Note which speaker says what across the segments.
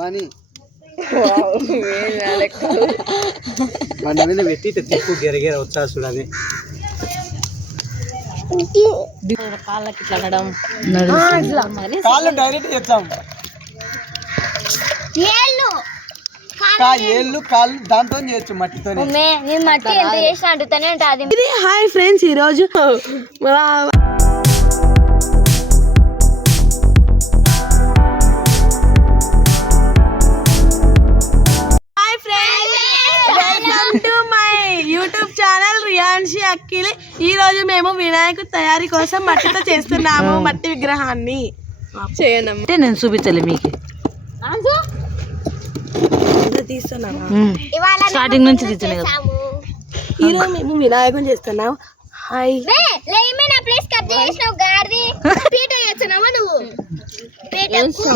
Speaker 1: వాణి. బండ మీద పెట్టి తిప్పు గిరగిర వచ్చా చూడని
Speaker 2: కాళ్ళకి ఇట్లా అనడం
Speaker 1: కాళ్ళు డైరెక్ట్ చేస్తాం. కా ఏళ్ళు కాళ్ళు దాంతో చేయొచ్చు మట్టితో
Speaker 2: నేను మట్టి ఎంత చేసినా అంటుతానే ఉంటుంది.
Speaker 3: ఇది హాయ్ ఫ్రెండ్స్ ఈరోజు రియాన్షి అక్కిలి. ఈ రోజు మేము వినాయకుడి తయారీ కోసం మట్టితో చేస్తున్నాము మట్టి విగ్రహాన్ని. చేయడం
Speaker 4: అంటే నేను చూపించాలి మీకు.
Speaker 3: తీస్తున్నాము
Speaker 4: స్టార్టింగ్ నుంచి తీసాను కదా
Speaker 3: ఈ రోజు మేము వినాయకుని చేస్తున్నాం హాయ్.
Speaker 2: నా ప్లేస్ కట్ చేసినావు గాడిది. పీట చేస్తున్నావా నువ్వు?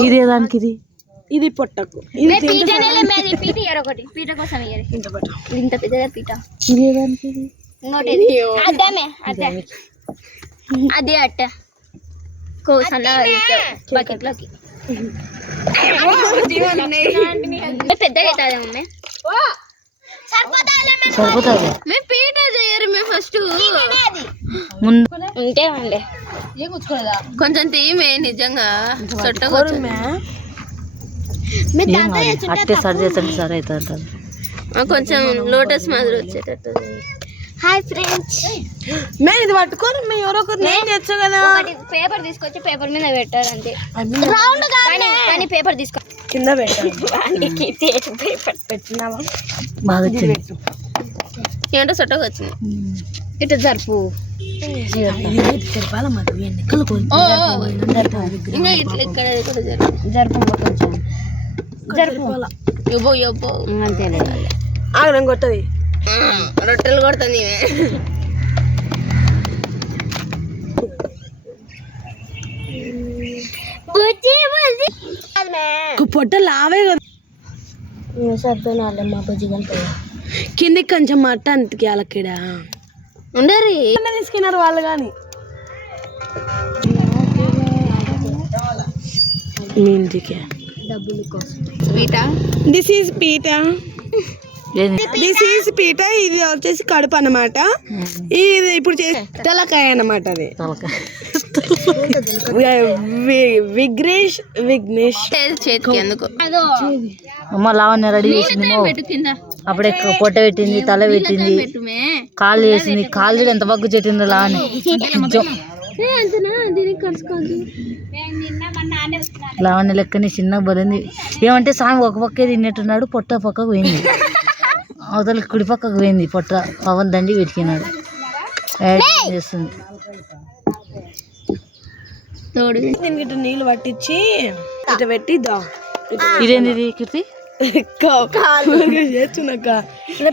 Speaker 4: ఇది దానికి ఇది?
Speaker 3: ఇది పొట్టకు. ఇది
Speaker 2: పీట పీట ఇయ్యరు ఒకటి. పీట కోసం
Speaker 3: ఇంత
Speaker 2: పెద్దదా పీట.
Speaker 4: ఇది ఏ దానికి ఇది
Speaker 2: ఇంకోటి అద్దమే అద్ద అది అట్ట కోసన్న బకెట్లోకి పెద్దగా అవుతుంది మమ్మీ
Speaker 4: సరిపోతుంది
Speaker 2: మేము పీట చేయరు మేము ఫస్ట్
Speaker 4: ముందు
Speaker 2: ఉంటే అండి కొంచెం తీయమే నిజంగా చుట్టగా
Speaker 4: ఏం కాదు. అట్టే సరి చేస్తాంటే సరి అవుతుంది అంటారు
Speaker 2: కొంచెం లోటస్ మాదిరి వచ్చేటట్టు హాయ్ ఫ్రెండ్స్
Speaker 3: మేము ఇది పట్టుకొని మేము ఎవరో ఒకరు నేను తెచ్చు కదా?
Speaker 2: పేపర్ తీసుకొచ్చి పేపర్ మీద పెట్టారు అంతే రౌండ్ కానీ పేపర్ తీసుకో.
Speaker 3: కింద పెట్టాను
Speaker 2: పేపర్
Speaker 3: పెట్టినావా?
Speaker 4: బాగా వచ్చింది.
Speaker 2: ఏంటో చుట్టగా వచ్చింది. ఇటు జరుపు.
Speaker 3: చెప్పాలి మరి? ఎన్నికలు
Speaker 2: ఇంకా ఇట్లా ఇక్కడ జరుపు. జరుపు జరుపు. ఇవ్వు ఇవ్వు అంతేలే
Speaker 3: ఆగడం కొట్టది.
Speaker 2: రొట్టెలు కొడుతుంది.
Speaker 3: పొట్ట లావే కదా. కిందికి కొంచెం మట్ట అంతకి అలకిడ.
Speaker 2: ఉండరి.
Speaker 3: తీసుకున్నారు వాళ్ళు కానీ. మీ ఇంటికి.
Speaker 2: స్వీటా?
Speaker 3: దిస్ ఈజ్ పీట దిస్ ఈజ్ పీట ఇది వచ్చేసి కడుపు అన్నమాట. ఇది ఇప్పుడు చేసి తలకాయ అన్నమాట అది.
Speaker 4: తలకాయ.
Speaker 3: వి- విఘ్నేష్ విఘ్నేష్.
Speaker 4: అమ్మ లావణ్య రెడీ చేసింది అప్పుడే పొట్ట పెట్టింది తల పెట్టింది. కాళ్ళు చేసింది. కాళ్ళు చూడు ఎంత బగ్గు చెట్టిందో లావణ్య. లావణ్య లెక్కని చిన్నగా బలింది. ఏమంటే స్వామి ఒక పక్కే తిన్నట్టున్నాడు పొట్ట పక్కకు పోయింది. అవతల కుడి పక్కకు పోయింది పొట్ట. పవన్ దండి వెతికినాడు యాక్టింగ్ చేస్తుంది.
Speaker 2: తోడు.
Speaker 3: దీనికి నీళ్ళు పట్టించి ఇట్లా పెట్టి దా.
Speaker 4: ఇదేంది ఇది కీర్తి?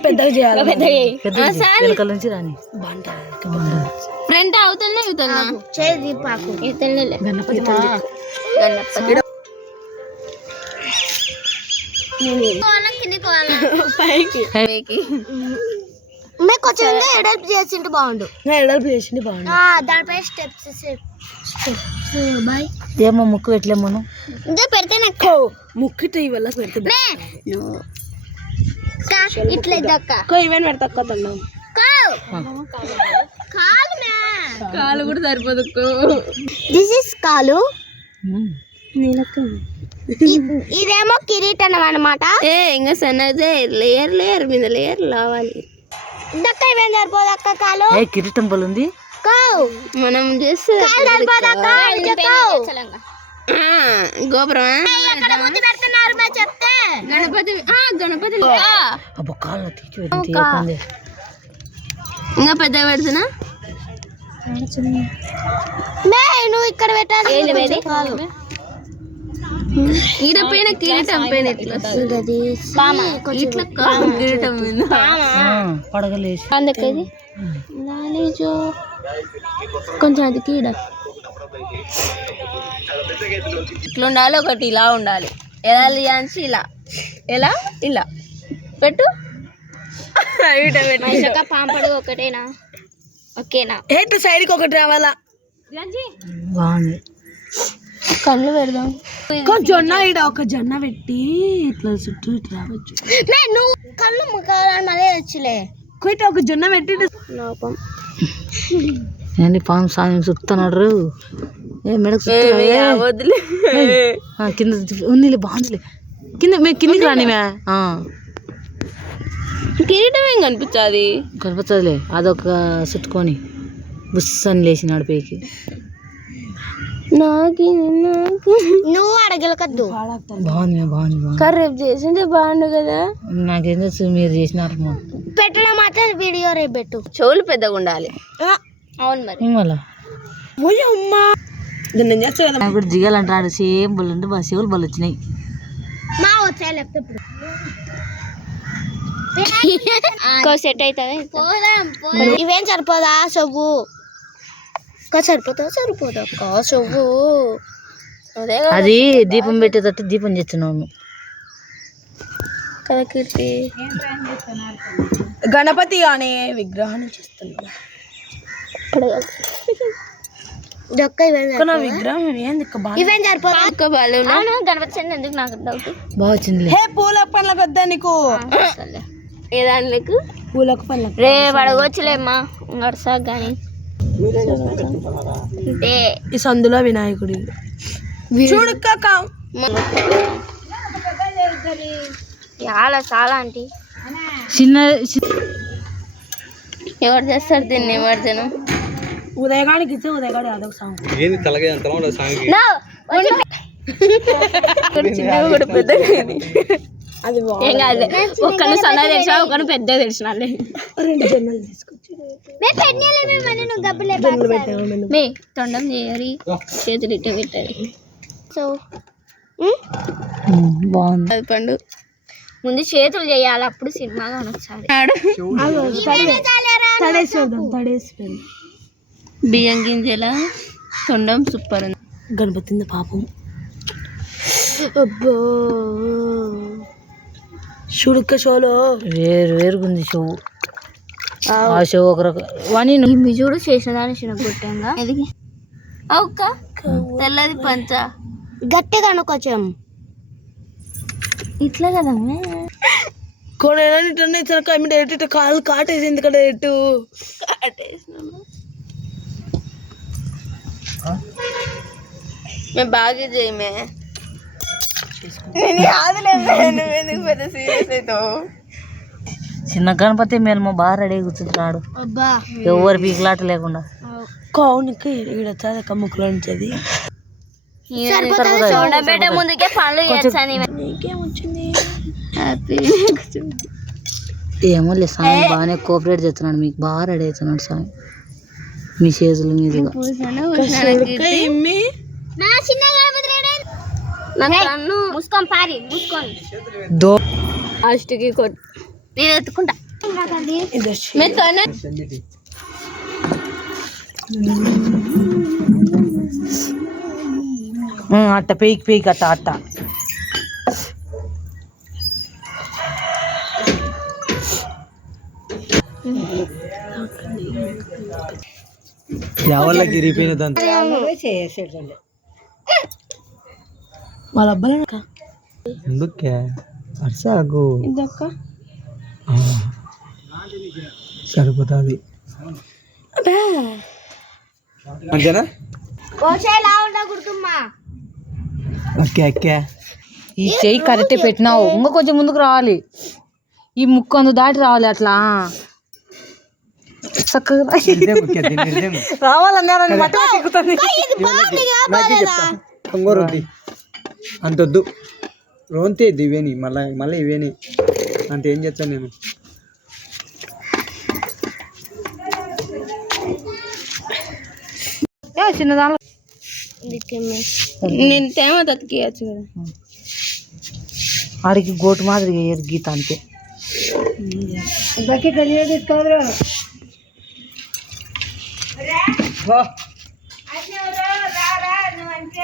Speaker 3: పెద్దగా చేయాలి.
Speaker 4: పెద్ద వెనకాల నుంచి రాని.
Speaker 2: ఫ్రంట్ అవుతానే అవుతున్నా పాకు
Speaker 4: గణపతి
Speaker 3: పైకి
Speaker 2: పైకి మీకు కొంచెం ఎడల్ప్ చేసింటే బాగుండు.
Speaker 3: ఎడల్పు చేసింది బాగుంది
Speaker 2: దానిపై స్టెప్స్ స్టెప్స్ బాయ్
Speaker 4: ఏమో ముక్కు పెట్టలేమోను.
Speaker 2: ఇదే పెడితే నాకు
Speaker 3: ముక్కిట ఇవల్ల పెడితే
Speaker 2: ఇట్లా ఇద్దక్క
Speaker 3: కో ఇవన్నీ పెడతా కొత్తాం
Speaker 2: కాలు
Speaker 3: కాలు కూడా సరిపోదు
Speaker 2: దిస్ ఇస్ కాలు.
Speaker 4: ఉమ్.
Speaker 2: ఇదేమో కిరీటం అన్నమాట ఏ ఇంకా సన్నదే. లేయర్ లేయర్ మీద లేయర్ లావాలి. దక్క ఇవేం సరిపోదు అక్క కాలు?
Speaker 4: ఏ కిరీటం పలుంది
Speaker 2: మనం చేస్తే గోపురం గణపతి గణపతి. ఇంకా. పెద్ద పెడుతున్నా? నువ్వు ఇక్కడ పెట్టాలి. ఈడ పైన కిరీటం పైన ఎట్లా? వస్తుంది ఇట్లా కాదు కిరీటం మీద.
Speaker 4: పడగలేసి.
Speaker 2: అందుకది? కొంచెం అది కీడ ఇట్లా ఉండాలి ఒకటి ఇలా ఉండాలి. ఎలా లియాన్సి ఇలా. ఎలా? ఇలా. పెట్టు. పాంపడు ఒకటేనా? ఓకేనా?
Speaker 3: ఏంటి సైడ్కి ఒకటి రావాలా?
Speaker 4: బాగుంది.
Speaker 2: కళ్ళు పెడదాం.
Speaker 3: ఒక జొన్న ఇడ ఒక జొన్న పెట్టి ఇట్లా చుట్టూ ఇట్లా రావచ్చు.
Speaker 2: నువ్వు కళ్ళు మళ్ళీ వచ్చులే
Speaker 3: కొయిట ఒక జొన్న పెట్టి
Speaker 2: లోపం.
Speaker 4: ఏంటి పాము సాయం చుడుతున్నాడు ఏ మెడకు?
Speaker 2: వదిలే.
Speaker 4: కింద ఉంది బాగుందిలే. కింద మేము కిందికి రాని మే. ఆ,
Speaker 2: కిరీటం ఏం కనిపించాది?
Speaker 4: కనపచ్చదులే అదొక చుట్టుకొని బుస్ అని లేచినాడు పైకి.
Speaker 2: నాకు నాకు. నువ్వు అడగలకద్దు.
Speaker 4: బాగుంది మే, బాగుంది బాగుంది.
Speaker 2: కానీ రేపు చేసింటే బాగుండు కదా.
Speaker 4: నాకేం తెలుసు మీరు చేసినారు మా.
Speaker 2: పెట్టడం మాత్రం వీడియో రేపు పెట్టు. చెవులు పెద్దగా ఉండాలి. అవును మరి.
Speaker 4: మళ్ళా.
Speaker 3: కదా.
Speaker 4: కూడా జిగాలంటాడు సేమ్ బళ్ళు ఉంటే బా చెవులు బళ్ళు వచ్చినాయి.
Speaker 2: మా వచ్చాయి లేకపోతే ఇప్పుడు. సెట్ అవుతుంది? ఇవేం సరిపోదా సొవ్వు ఇంకా సరిపోతా సరిపోదా? అక్క అదే
Speaker 4: అది దీపం పెట్టేటట్టు దీపం తెచ్చినాము
Speaker 2: కదా కీర్తి.
Speaker 3: గణపతి అనే విగ్రహాన్ని చేస్తున్నాం పూల పండ్ల పెద్ద నీకు?
Speaker 2: ఏ దానికి?
Speaker 3: పూలకు పండ్ల
Speaker 2: రే పడగొచ్చులేమ్మా గడసా కానీ
Speaker 3: ఈ సందులో వినాయకుడి. చూడుక్క
Speaker 2: చాలా చాలా ఆంటీ.
Speaker 4: చిన్న
Speaker 2: ఎవరు చేస్తారు దీన్ని నిమజ్జనం
Speaker 3: ఉదయగానికి ఇస్తే ఉదయగాడి అదొక సాంగ్
Speaker 1: ఏంది తలగా ఉండదు సాంగ్!
Speaker 2: చిన్నగా కూడా పెద్దగా ఇది.
Speaker 3: అది
Speaker 2: ఏం కాదు ఒక్కను సన్నగా తెలిసిన ఒకను పెద్దగా తెలిసిన
Speaker 3: రెండు జొన్నలు తీసుకొచ్చి
Speaker 2: మే తొండం చేయరి చేతులు ఇట్ట పెట్టాలి సో
Speaker 4: బాగుంది.
Speaker 2: అది పండు. ముందు చేతులు చేయాలి అప్పుడు సినిమా. బియ్యం గింజల? తొండం సూపర్ ఉంది.
Speaker 3: గణపతి పాపం.
Speaker 2: అబ్బో.
Speaker 3: చూడుక్క షోలో.
Speaker 4: వేరు వేరుగుంది షో. ఆ. షో ఒక రకం వాణి
Speaker 2: ఈ మిజుడు చేసిన దాని చిన్నగొట్టంగా ఎదిగి అవుక? తెల్లది పంచ. గట్టిగా కొంచెం ఇట్లా కదా
Speaker 3: కొనైనా ఇట్లా ఇచ్చిన కమిటీ ఎటు కాలు కాటేసింది కదా ఎటు
Speaker 2: మేము బాగా చేయమే
Speaker 4: చిన్న గణపతి మేము బాగా రెడీ కూర్చుంటున్నాడు.
Speaker 2: అబ్బా.
Speaker 4: ఎవరు పీకులాట లేకుండా.
Speaker 3: కౌనికి ఇక్కడ వచ్చాక ముక్కులో ఉంచేది
Speaker 2: చూడబెట్టే ముందుకే పనులు చేస్తాను హ్యాపీ
Speaker 4: ఏమో లే స్వామి బాగానే కోఆపరేట్ చేస్తున్నాడు మీకు బాగా రెడీ అవుతున్నాడు స్వామి మీ చేతుల మీదుగా.
Speaker 2: నన్ను ముసుకొని పారి ముసుకొని
Speaker 4: దో
Speaker 2: లాస్ట్కి కొట్ నేను ఎత్తుకుంటా. మెత్తనే
Speaker 4: అట్ట పేకి పేకి అట్ట అట్ట
Speaker 1: ఎవరికి ఇరిగిపోయిన దాంతో?
Speaker 3: వాళ్ళ అబ్బాయి
Speaker 1: ఎందుకే?
Speaker 3: ఇదొక్క.
Speaker 1: సరిపోతుంది. అంతేనా ఓకే ఓకే
Speaker 4: ఈ చెయ్యి కరెక్ట్ పెట్టినావు. ఇంకా కొంచెం ముందుకు రావాలి. ఈ ముక్కు అందు దాటి రావాలి అట్లా. చక్కగా రా. రావాలన్నారని మట్టి ఎక్కుతుంది
Speaker 1: కొంగోరొద్ది అంతొద్దు రోంతే ఇది ఇవేని మళ్ళీ మళ్ళీ ఇవేని అంత ఏం చేస్తాను నేను?
Speaker 2: నేను తేమ తతికియచ్చు కదా.
Speaker 4: ఆడికి గోటు మాదిరి వేయరు గీత అంతే.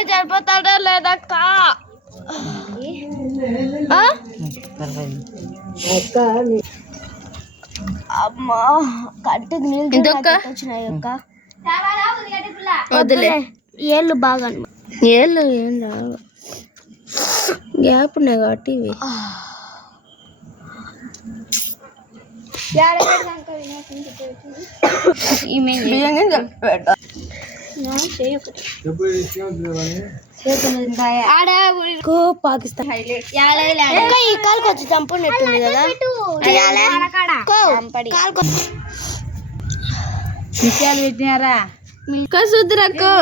Speaker 5: చేయి సరిపోతాడా లేదక్క? అమ్మా కంటికి నీళ్ళు వచ్చినాయి అక్క. వదిలే ఏళ్ళు బాగా ఏళ్ళు ఏం రావు. గ్యాప్ ఉన్నాయి కాబట్టి ఇవి. పాకిస్తాన్. ఈ కాలుకి వచ్చి చంపునట్టుంది కదా. కాలుకి
Speaker 4: విషయాలు పెట్టినారా?
Speaker 5: ఇంకా సుద్రక్కు